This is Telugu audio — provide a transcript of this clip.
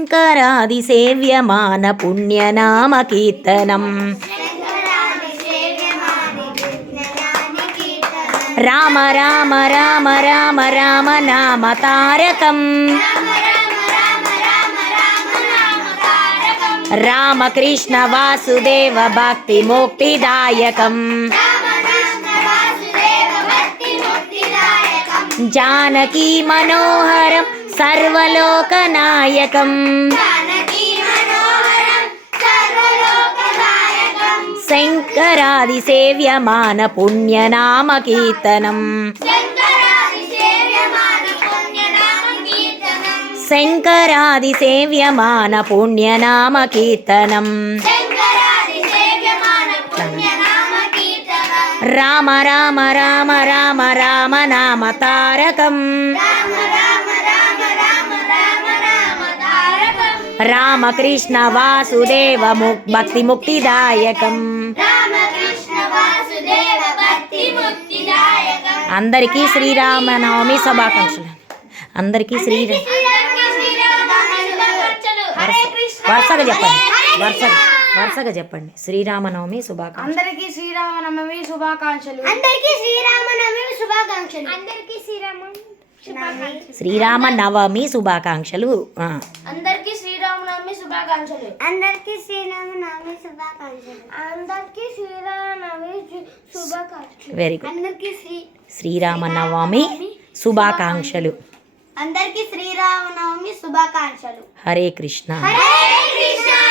శంకరాది సేవ్యమాన పుణ్యనామ కీర్తనం రామ రామ రామ రామ రామ నామ తారకం రామకృష్ణ వాసుదేవ భక్తి ముక్తిదాయకం జానకీ మనోహరం సర్వలోకనాయకం శంకరాది సేవ్యమాన పుణ్యనామ కీర్తనం శంకరాది సేవ్యమాన పుణ్యనామ కీర్తనం రామ రామ రామ రామ రామ నామ తారకం రామకృష్ణ వాసుదేవ భక్తి ముక్తిదాయకం. అందరికీ శ్రీరామనవమి శుభాకాంక్షలు. అందరికీ వరుసగా చెప్పండి, వరుసగా చెప్పండి. శ్రీరామనవమి శుభాకాంక్షలు. అందరికీ శ్రీరామనవమి శుభాకాంక్షలు. అందరికీ శ్రీరామనవమి శుభాకాంక్షలు. అందరికీ శ్రీరామనవమి శుభాకాంక్షలు. అందరికీ శ్రీరామనవమి శుభాకాంక్షలు. అందరికీ శ్రీరామనవమి శుభాకాంక్షలు. అందరికీ శ్రీరామనవమి శుభాకాంక్షలు. Very good. అందరికీ శ్రీరామనవమి శుభాకాంక్షలు. అందరికీ శ్రీరామనవమి శుభాకాంక్షలు. హరే కృష్ణ. హరే కృష్ణ.